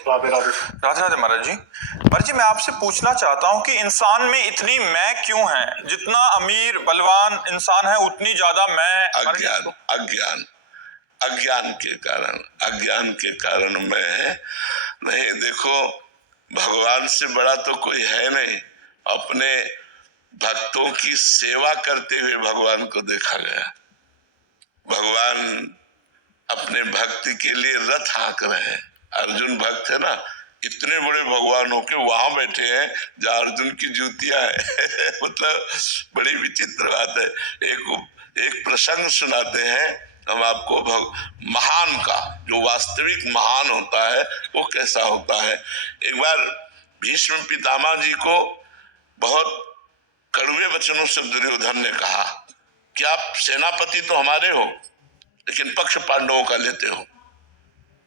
राधे राधे। राधे राधे महाराज जी। महाराज जी, मैं आपसे पूछना चाहता हूँ कि इंसान में इतनी मैं क्यों है? जितना अमीर बलवान इंसान है उतनी ज्यादा मैं। अज्ञान अज्ञान अज्ञान के कारण मैं है। नहीं, देखो, भगवान से बड़ा तो कोई है नहीं। अपने भक्तों की सेवा करते हुए भगवान को देखा गया। भगवान अपने भक्ति के लिए रथ हाँक रहे हैं। अर्जुन भक्त है ना, इतने बड़े भगवान होके वहां बैठे हैं जहाँ अर्जुन की जूतियां है मतलब बड़ी विचित्र बात है। एक प्रसंग सुनाते हैं हम आपको महान का, जो वास्तविक महान होता है वो कैसा होता है। एक बार भीष्म पितामह जी को बहुत कड़वे वचनों से दुर्योधन ने कहा कि आप सेनापति तो हमारे हो, लेकिन पक्ष पांडवों का लेते हो।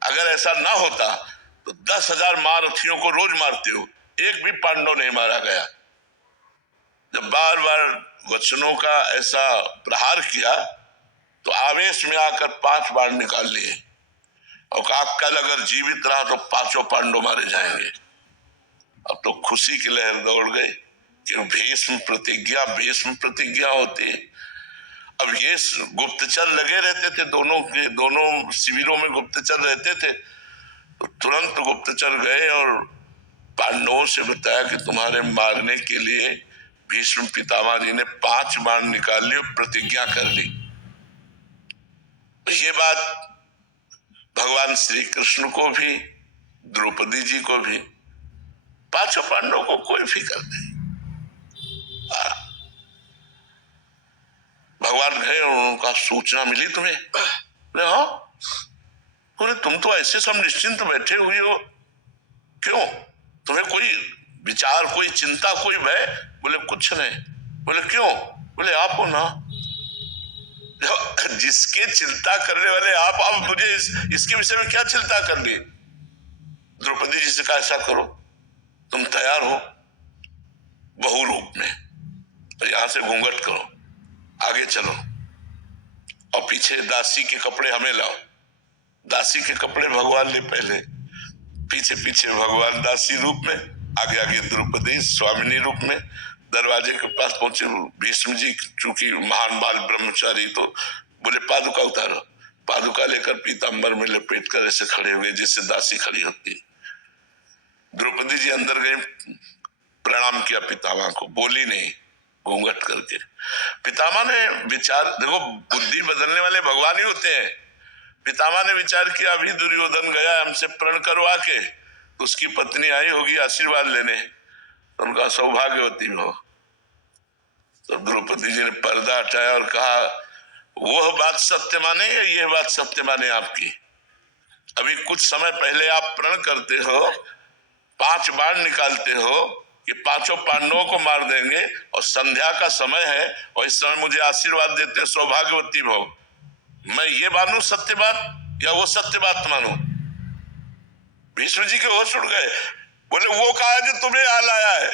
अगर ऐसा ना होता तो 10,000 महारथियों को रोज मारते हो, एक भी पांडव नहीं मारा गया। जब बार बार वचनों का ऐसा प्रहार किया तो आवेश में आकर 5 बाण निकाल लिए और कहा कल अगर जीवित रहा तो 5 पांडव मारे जाएंगे। अब तो खुशी की लहर दौड़ गई कि भीष्म प्रतिज्ञा होती है। अब ये गुप्तचर लगे रहते थे, दोनों शिविरों में गुप्तचर रहते थे। तो तुरंत गुप्तचर गए और पांडवों से बताया कि तुम्हारे मारने के लिए भीष्म पितामह जी ने 5 बाण निकाल ली और प्रतिज्ञा कर ली। ये बात भगवान श्री कृष्ण को भी, द्रौपदी जी को भी, 5 पांडवों को कोई फिक्र नहीं। भगवान गए और उनका सूचना मिली तुम्हें? बोले हाँ। बोले तुम तो ऐसे सब निश्चिंत बैठे हुए हो, क्यों? तुम्हें कोई विचार, कोई चिंता, कोई भय? बोले कुछ नहीं। बोले क्यों? बोले आप हो ना, जिसके चिंता करने वाले आप मुझे इसके विषय में क्या चिंता करनी? द्रौपदी जी से कहा ऐसा करो, तुम तैयार हो बहु रूप में, तो यहां से घूंघट करो, आगे चलो और पीछे दासी के कपड़े हमें लाओ। दासी के कपड़े भगवान ले पहले, पीछे पीछे भगवान दासी रूप में, आगे आगे द्रौपदी स्वामिनी रूप में। दरवाजे के पास पहुंचे भीष्म जी, चूंकि महान बाल ब्रह्मचारी, तो बोले पादुका उतारो। पादुका लेकर पीतांबर में लपेट कर ऐसे खड़े हुए जैसे दासी खड़ी होती। द्रौपदी जी अंदर गए, प्रणाम किया पितामह को, बोली नहीं, घूंघट करके। पितामह ने विचार, देखो बुद्धि बदलने वाले भगवान ही होते हैं। पितामह ने विचार किया अभी दुर्योधन गया हमसे प्रण करवा के, तो उसकी पत्नी आई होगी आशीर्वाद लेने, तो उनका सौभाग्यवती हो। तो द्रौपदी जी ने पर्दा हटाया और कहा वह बात सत्य माने या यह बात सत्य माने आपकी? अभी कुछ समय पहले आप प्रण करते हो, 5 बाण निकालते हो कि 5 पांडवों को मार देंगे, और संध्या का समय है और इस समय मुझे आशीर्वाद देते सौभाग्यवती भव। मैं ये मानू सत्य बात या वो सत्य बात मानू? भीष्म जी के होश उड़ गए। बोले वो कहा जो तुम्हें हाल आया है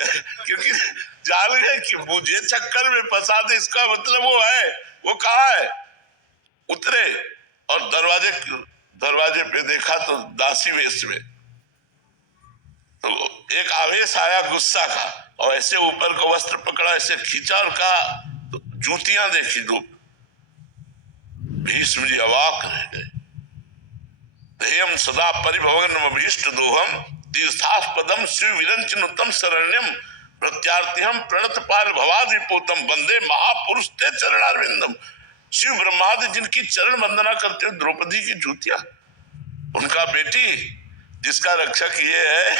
क्योंकि जान गए कि मुझे चक्कर में फंसा दे, इसका मतलब वो है। वो कहा है? उतरे और दरवाजे पे देखा तो दासी वेश में। तो एक आवेश आया गुस्सा का, और ऐसे ऊपर का वस्त्र पकड़ा, ऐसे खींचा और कहा तो जूतियां देखी दो। भीष्म जी अवाक रह गए। ध्येयम सदा परिभवनम अभीष्ट दोहम तीर्थास्पदम शिव विरंचनुतम शरण्यम प्रत्यार्थिहम प्रणत पाल भवादिपोतम वंदे महापुरुष ते चरणारविंदम। शिव ब्रह्मादि जिनकी चरण वंदना करते हो, द्रौपदी की जूतियां, उनका बेटी जिसका रक्षक ये है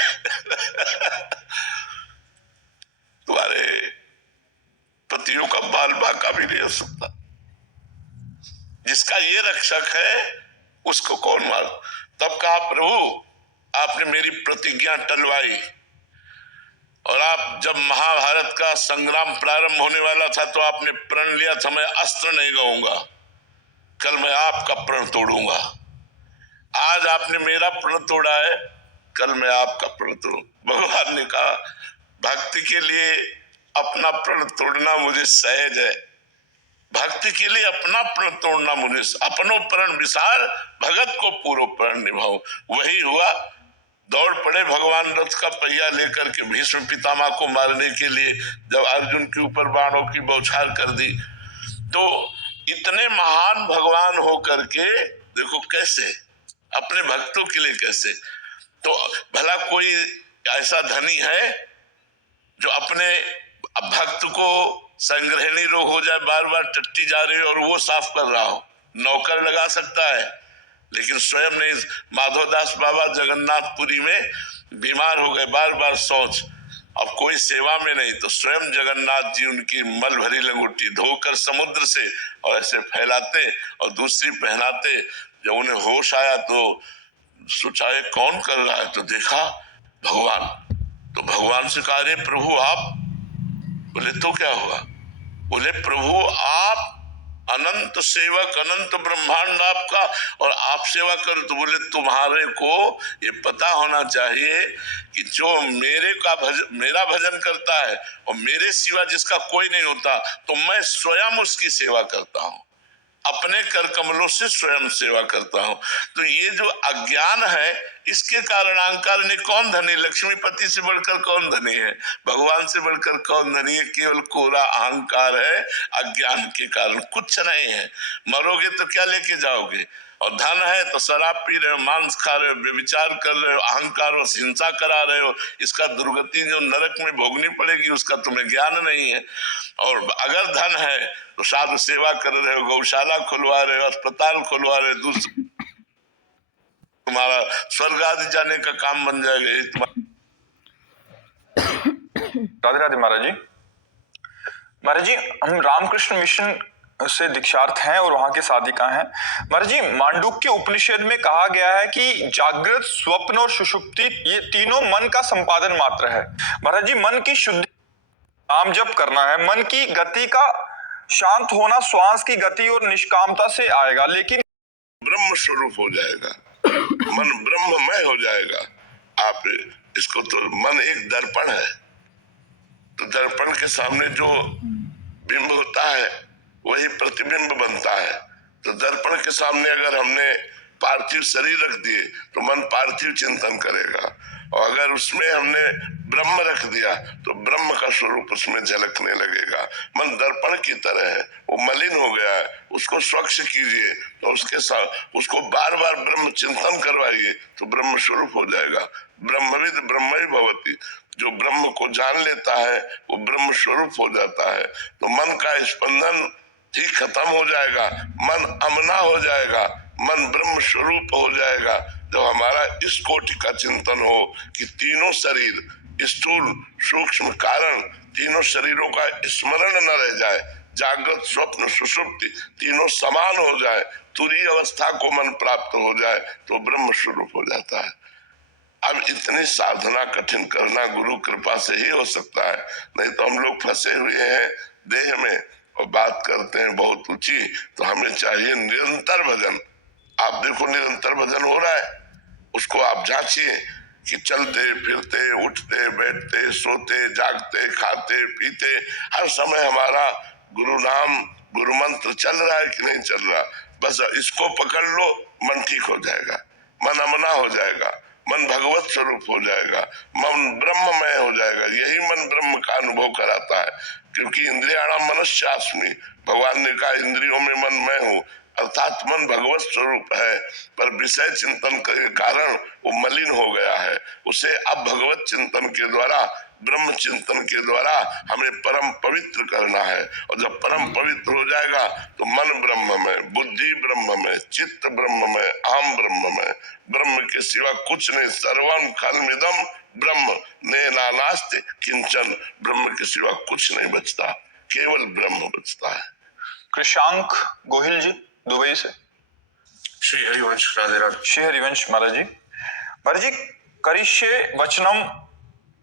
तुम्हारे पतियों का बाल बांका भी नहीं हो सकता, जिसका ये रक्षक है उसको कौन मार? तब कहा प्रभु आपने मेरी प्रतिज्ञा टलवाई, और आप जब महाभारत का संग्राम प्रारंभ होने वाला था तो आपने प्रण लिया था मैं अस्त्र नहीं गाऊंगा, कल मैं आपका प्रण तोड़ूंगा। आज आपने मेरा प्रण तोड़ा है, कल मैं आपका प्रण तोड़ूं। भगवान ने कहा भक्ति के लिए अपना प्रण तोड़ना मुझे सहज है, भक्ति के लिए अपना प्रण तोड़ना मुझे, अपनो प्रण विसार भगत को पूरो प्रण निभाओ। वही हुआ, दौड़ पड़े भगवान रथ का पहिया लेकर के भीष्म पितामह को मारने के लिए। जब अर्जुन के ऊपर बाणों की बौछार कर दी, तो इतने महान भगवान हो करके देखो कैसे अपने भक्तों के लिए कैसे। तो भला कोई ऐसा धनी है जो अपने भक्त को संग्रहणी रोग हो जाए, बार बार टट्टी जा रही हो और वो साफ कर रहा हो? नौकर लगा सकता है, लेकिन स्वयं नहीं। माधवदास बाबा जगन्नाथपुरी में बीमार हो गए, बार बार शौच, अब कोई सेवा में नहीं, तो स्वयं जगन्नाथ जी उनकी मल भरी लंगोटी धोकर समुद्र से और ऐसे फैलाते और दूसरी पहनाते। जब उन्हें होश आया तो सोचा ये कौन कर रहा है, तो देखा भगवान। तो भगवान से कहा अरे प्रभु आप। बोले तो क्या हुआ? बोले प्रभु आप अनंत सेवक, अनंत ब्रह्मांड आपका, और आप सेवा करो। तो बोले तुम्हारे को ये पता होना चाहिए कि जो मेरा भजन करता है और मेरे सिवा जिसका कोई नहीं होता, तो मैं स्वयं उसकी सेवा करता हूं, अपने कर कमलों से स्वयं सेवा करता हूं। तो ये जो अज्ञान है, इसके कारण अहंकार ने कौन धनी, लक्ष्मीपति से बढ़कर कौन धनी है, भगवान से बढ़कर कौन धनी है? केवल कोरा अहंकार है, अज्ञान के कारण कुछ नहीं है। मरोगे तो क्या लेके जाओगे? और धन है तो शराब पी रहे हो, मांस खा रहे हो, व्यभिचार कर रहे हो, अहंकार और हिंसा करा रहे हो। इसका दुर्गति जो नरक में भोगनी पड़ेगी उसका तुम्हें ज्ञान नहीं है। और अगर धन है तो साधु सेवा कर रहे हो, गौशाला खुलवा रहे हो, अस्पताल खुलवा रहे हो, दूसरा तुम्हारा स्वर्ग आदि जाने का काम बन जाएगा। राधे राधे महाराज जी। महाराज जी, हम रामकृष्ण मिशन से दीक्षार्थ हैं और वहां के साधिका हैं। महाराज जी, मांडूक्य उपनिषद में कहा गया है कि जागृत, स्वप्न और सुषुप्ति ये तीनों मन का संपादन मात्र है। महाराज जी, मन की शुद्धि नाम जप करना है, मन की गति का शांत होना श्वास की गति और निष्कामता से आएगा, लेकिन ब्रह्म स्वरूप हो जाएगा, मन ब्रह्ममय हो जाएगा। आप इसको, तो मन एक दर्पण है, तो दर्पण के सामने जो बिंब होता है वही प्रतिबिंब बनता है। तो दर्पण के सामने अगर हमने पार्थिव शरीर रख दिए तो मन पार्थिव चिंतन करेगा, और अगर उसमें हमने ब्रह्म रख दिया तो ब्रह्म का स्वरूप उसमें झलकने लगेगा। मन दर्पण की तरह है, वो मलिन हो गया है, उसको स्वच्छ कीजिए, तो उसके साथ उसको बार बार ब्रह्म चिंतन करवाइए तो ब्रह्म स्वरूप हो जाएगा। ब्रह्मविद ब्रह्मई भवति, जो ब्रह्म को जान लेता है वो ब्रह्म स्वरूप हो जाता है। तो मन का स्पंदन ठीक खत्म हो जाएगा, मन अमना हो जाएगा, मन ब्रह्म स्वरूप हो जाएगा। जब हमारा इस कोटि का चिंतन हो कि तीनों शरीर, स्थूल सूक्ष्म कारण, तीनों शरीरों का स्मरण न रह जाए, जागृत स्वप्न सुषुप्ति तीनों समान हो जाए, तुरीय अवस्था को मन प्राप्त हो जाए, तो ब्रह्म स्वरूप हो जाता है। अब इतनी साधना कठिन करना गुरु कृपा से ही हो सकता है, नहीं तो हम लोग फंसे हुए हैं देह में और बात करते हैं बहुत ऊंची। तो हमें चाहिए निरंतर भजन। आप देखो निरंतर भजन हो रहा है, उसको आप जांचिए कि चलते फिरते उठते बैठते सोते जागते खाते पीते हर समय हमारा गुरु नाम गुरु मंत्र चल रहा है कि नहीं चल रहा। बस इसको पकड़ लो, मन ठीक हो जाएगा, मन अमना हो जाएगा, मन भगवत स्वरूप हो जाएगा, मन ब्रह्ममय हो जाएगा। यही मन ब्रह्म का अनुभव कराता है, क्योंकि इंद्रियाणाम मनश्चास्मि, भगवान ने कहा इंद्रियों में मन मैं हूँ, अर्थात मन भगवत स्वरूप है, पर विषय चिंतन के कारण वो मलिन हो गया है। उसे अब भगवत चिंतन के द्वारा, ब्रह्म चिंतन के द्वारा हमें परम पवित्र करना है। और जब परम पवित्र हो जाएगा तो मन ब्रह्म में, बुद्धि ब्रह्म में, चित्त ब्रह्म में, अहम ब्रह्म में, ब्रह्म के सिवा कुछ नहीं। सर्वम खलमिदम ब्रह्म ने नानास्ति किंचन, ब्रह्म के सिवा कुछ नहीं बचता, केवल ब्रह्म बचता है। कृषांक गोहिल जी दुबई से। श्री हरिवंश, राधे राधे। श्री हरिवंश महाराज जी। महाराज जी, करिष्ये वचनम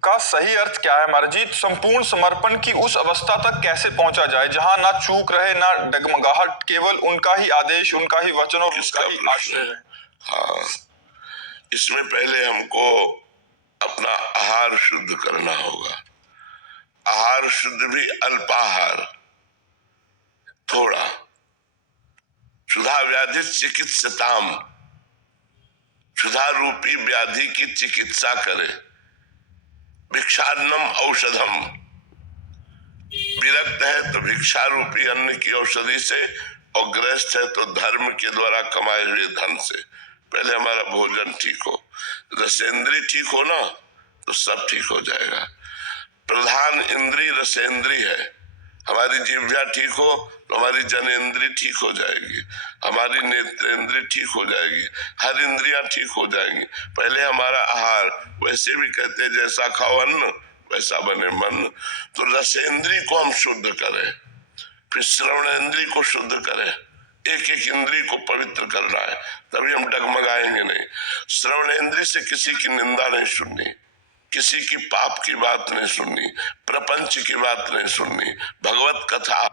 का सही अर्थ क्या है महाराज जी? संपूर्ण समर्पण की उस अवस्था तक कैसे पहुंचा जाए जहां ना चूक रहे ना डगमगाहट, केवल उनका ही आदेश, उनका ही वचन और उसका ही आश्रय रहे? हाँ, इसमें पहले हमको अपना आहार शुद्ध करना होगा। आहार शुद्ध भी अल्पाहार, थोड़ा। सुधा व्याधि चिकित्सताम, क्षुधा रूपी व्याधि की चिकित्सा करे। भिक्षान्नम औषधम, विरक्त है तो भिक्षा रूपी अन्न की औषधि से, और ग्रस्त है तो धर्म के द्वारा कमाए हुए धन से। पहले हमारा भोजन ठीक हो, रसेंद्री ठीक हो ना तो सब ठीक हो जाएगा। प्रधान इंद्री रसेंद्री है। हमारी जिह्वा ठीक हो तो हमारी जनेंद्री ठीक हो जाएगी, हमारी नेत्रेंद्री ठीक हो जाएगी, हर इंद्रियां ठीक हो जाएंगी। पहले हमारा आहार, वैसे भी कहते हैं जैसा खाओ अन्न वैसा बने मन। तो रसेंद्री को हम शुद्ध करें, फिर श्रवणेंद्री को शुद्ध करें। एक एक इंद्री को पवित्र करना है, तभी हम डगमगाएंगे नहीं। श्रवणेंद्री से किसी की निंदा नहीं सुननी, किसी की पाप की बात नहीं सुननी, प्रपंच की बात नहीं सुननी, भगवत कथा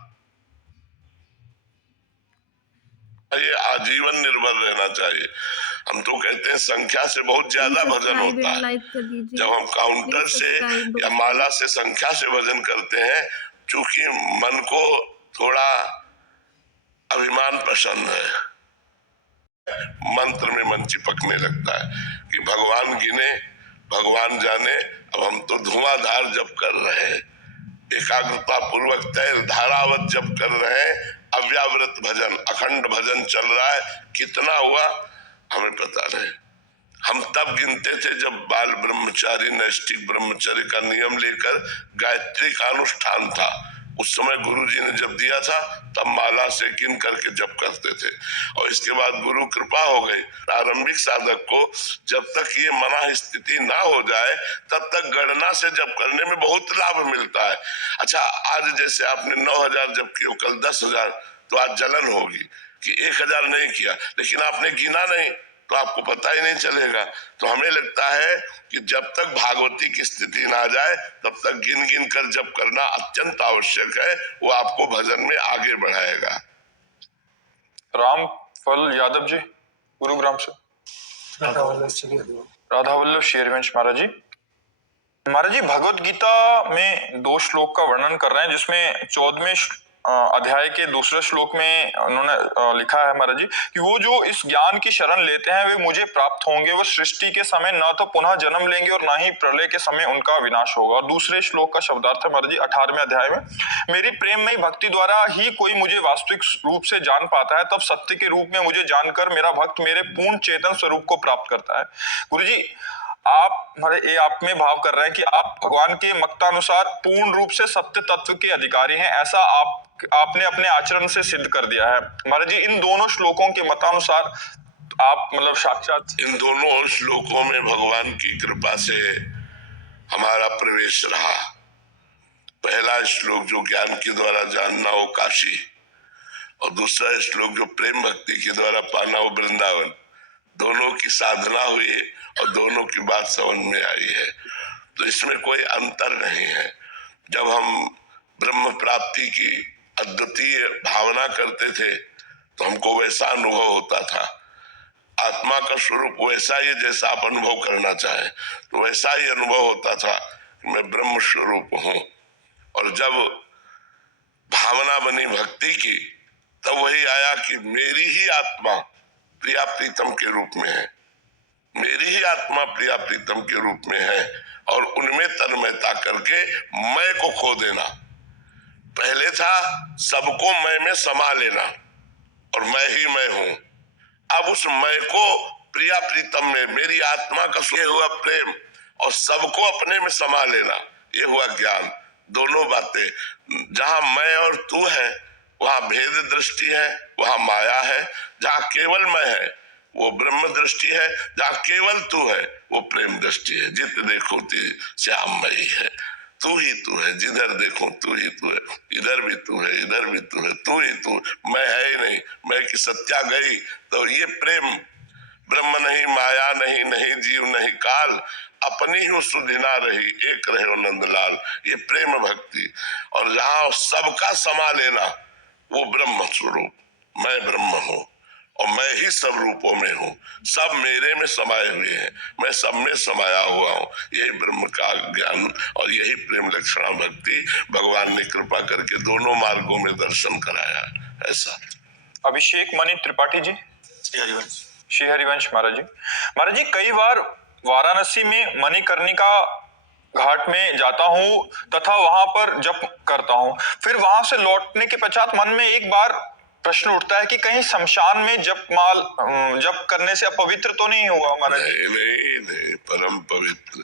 ये आजीवन निर्भर रहना चाहिए। हम तो कहते हैं संख्या से बहुत ज्यादा भजन होता है। जब हम काउंटर से या माला से संख्या से भजन करते हैं, चूंकि मन को थोड़ा अभिमान पसंद है, मंत्र में मन चिपकने लगता है कि भगवान गिने भगवान जाने। अब हम तो धुआंधार जप कर रहे हैं, एकाग्रता पूर्वक तैर धारावत जप कर रहे हैं, अव्यावृत भजन अखंड भजन चल रहा है। कितना हुआ हमें पता नहीं। हम तब गिनते थे जब बाल ब्रह्मचारी नैष्ठिक ब्रह्मचर्य का नियम लेकर गायत्री का अनुष्ठान था। उस समय गुरुजी ने जब दिया था तब माला से गिन करके जप करते थे, और इसके बाद गुरु कृपा हो गई। प्रारंभिक साधक को जब तक ये मना स्थिति ना हो जाए तब तक गणना से जप करने में बहुत लाभ मिलता है। अच्छा, आज जैसे आपने 9,000 जप किए, कल 10,000, तो आज जलन होगी कि 1,000 नहीं किया, लेकिन आपने गिना नहीं तो आपको पता ही नहीं चलेगा। तो हमें लगता है कि जब तक भागवती की स्थिति ना जाए तब तक गिन गिन कर जप करना अत्यंत आवश्यक है, वो आपको भजन में आगे बढ़ाएगा। रामफल यादव जी गुरुग्राम से। राधा वल्लभ शेरवंश महाराज जी। महाराज जी, भगवत गीता में 2 श्लोक का वर्णन कर रहे हैं, जिसमें 14वें अध्याय के दूसरे श्लोक में उन्होंने लिखा है महाराज जी कि वो जो इस ज्ञान की शरण लेते हैं वे मुझे प्राप्त होंगे, वो सृष्टि के समय न तो पुनः जन्म लेंगे और न ही प्रलय के समय उनका विनाश होगा। और दूसरे श्लोक का शब्दार्थ है महाराज जी 18वें अध्याय में, मेरी प्रेममयी भक्ति द्वारा ही कोई मुझे वास्तविक रूप से जान पाता है, तब सत्य के रूप में मुझे जानकर मेरा भक्त मेरे पूर्ण चेतन स्वरूप को प्राप्त करता है। गुरु जी, आप में भाव कर रहे हैं कि आप भगवान के मतानुसार पूर्ण रूप से सत्य तत्व के अधिकारी हैं, ऐसा आपने अपने आचरण से सिद्ध कर दिया है। महाराज जी, इन दोनों श्लोकों के मतानुसार आप साक्षात इन दोनों श्लोकों में भगवान की कृपा से हमारा प्रवेश रहा। पहला श्लोक जो ज्ञान के द्वारा जानना वो काशी, और दूसरा श्लोक जो प्रेम भक्ति के द्वारा पाना वो वृंदावन। दोनों की साधना हुई और दोनों की बात समझ में आई है, तो इसमें कोई अंतर नहीं है। जब हम ब्रह्म प्राप्ति की अद्वितीय भावना करते थे तो हमको वैसा अनुभव होता था। आत्मा का स्वरूप वैसा ही जैसा आप अनुभव करना चाहे, तो वैसा ही अनुभव होता था कि मैं ब्रह्म स्वरूप हूं। और जब भावना बनी भक्ति की, तब वही आया कि मेरी ही आत्मा प्रिया प्रीतम के रूप में है, मेरी ही आत्मा प्रिया प्रीतम के रूप में है, और उनमें तन्मयता करके मैं को खो देना। पहले था सबको मैं में समा लेना और मैं ही मैं हूं। अब उस मैं को प्रिया प्रीतम में मेरी आत्मा का ये हुआ प्रेम, और सबको अपने में समा लेना ये हुआ ज्ञान। दोनों बातें, जहां मैं और तू है वहां भेद दृष्टि है, वहां माया है। जहां केवल मैं है वो ब्रह्म दृष्टि है, जहां केवल तू है वो प्रेम दृष्टि है। जित देखो श्याम मैं ही है, तू ही तू है, जिधर देखो तू ही तू है, इधर भी तू है, इधर भी तू है, तू ही तू, मैं है ही नहीं। मैं की सत्या गई तो ये प्रेम, ब्रह्म नहीं माया नहीं, नहीं जीव नहीं काल, अपनी ही सुधिना रही एक रहे नंदलाल, ये प्रेम भक्ति। और जहां सबका समा लेना वो ब्रह्म स्वरूप, मैं ब्रह्म हूं और मैं ही सब रूपों में हूँ, सब मेरे में समाये हुए हैं, मैं सब में समाया हुआ हूँ। यही ब्रह्म का ज्ञान और यही प्रेम लक्षणा भक्ति भगवान ने कृपा करके दोनों मार्गों में दर्शन कराया। ऐसा। अभिषेक मणि त्रिपाठी जी श्री हरिवंश महाराज जी कई बार वाराणसी में मणिकर्णिका घाट में जाता हूँ तथा वहां पर जप करता हूँ। फिर वहां से लौटने के पश्चात मन में एक बार प्रश्न उठता है कि कहीं शमशान में जप करने से अपवित्र तो नहीं हुआ महाराज? नहीं नहीं नहीं, परम पवित्र।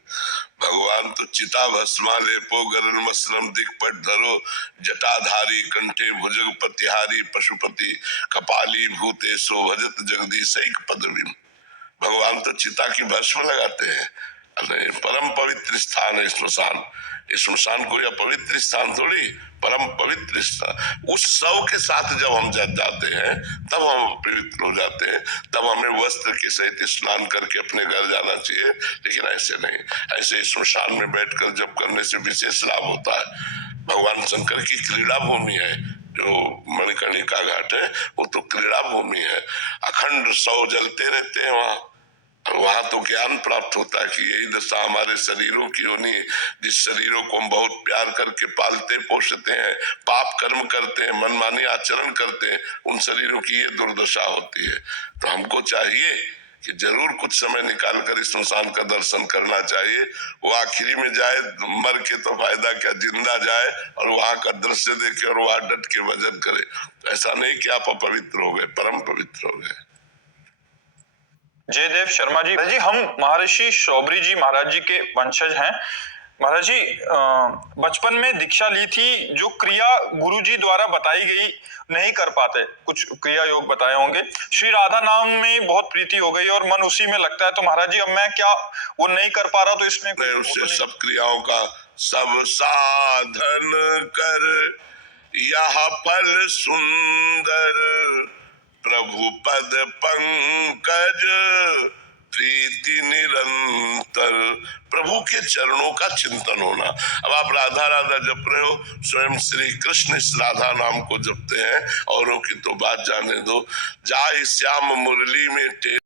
भगवान तो चिता भस्मा लेपो गरुण मसलम दिक्पट धरो जटाधारी कंठे भुजग प्रतिहारी पशुपति कपाली भूतेशो भजत जगदीशैक पदवीम। भगवान तो चिता की भस्म लगाते हैं। नहीं, परम पवित्र स्थान है श्मशान। श्मशान कोई अपवित्र स्थान थोड़ी, परम पवित्र स्थान। उस शव के साथ जब हम जाते हैं तब हम पवित्र हो जाते हैं, तब हमें वस्त्र के सहित स्नान करके अपने घर जाना चाहिए, लेकिन ऐसे नहीं। ऐसे श्मशान में बैठकर जप करने से विशेष लाभ होता है। भगवान शंकर की क्रीड़ा भूमि है जो मणिकर्णिका घाट है, वो तो क्रीड़ा भूमि है। अखंड शव जलते रहते हैं वहां तो ज्ञान प्राप्त होता है कि यही दशा हमारे शरीरों की होनी है। जिस शरीरों को हम बहुत प्यार करके पालते पोषते हैं, पाप कर्म करते हैं, मनमानी आचरण करते हैं, उन शरीरों की ये दुर्दशा होती है। तो हमको चाहिए कि जरूर कुछ समय निकाल कर इस श्मशान का दर्शन करना चाहिए। वो आखिरी में जाए मर के तो फायदा क्या, जिंदा जाए और वहां का दृश्य देखे और वहां डट के भजन करे। ऐसा नहीं कि आप अपवित्र हो गए, परम पवित्र हो गए। जयदेव शर्मा जी हम महर्षि शौबरी जी महाराज जी के वंशज हैं। महाराज जी बचपन में दीक्षा ली थी, जो क्रिया गुरु जी द्वारा बताई गई नहीं कर पाते, कुछ क्रिया योग बताए होंगे। श्री राधा नाम में बहुत प्रीति हो गई और मन उसी में लगता है। तो महाराज जी अब मैं क्या वो नहीं कर पा रहा, तो इसमें नहीं, उससे सब क्रियाओं का सब साधन कर यह फल सुंदर प्रभु पद पंकज प्रीति निरंतर। प्रभु के चरणों का चिंतन होना। अब आप राधा राधा जप रहे हो, स्वयं श्री कृष्ण इस राधा नाम को जपते हैं, औरों की तो बात जाने दो। जाय श्याम मुरली में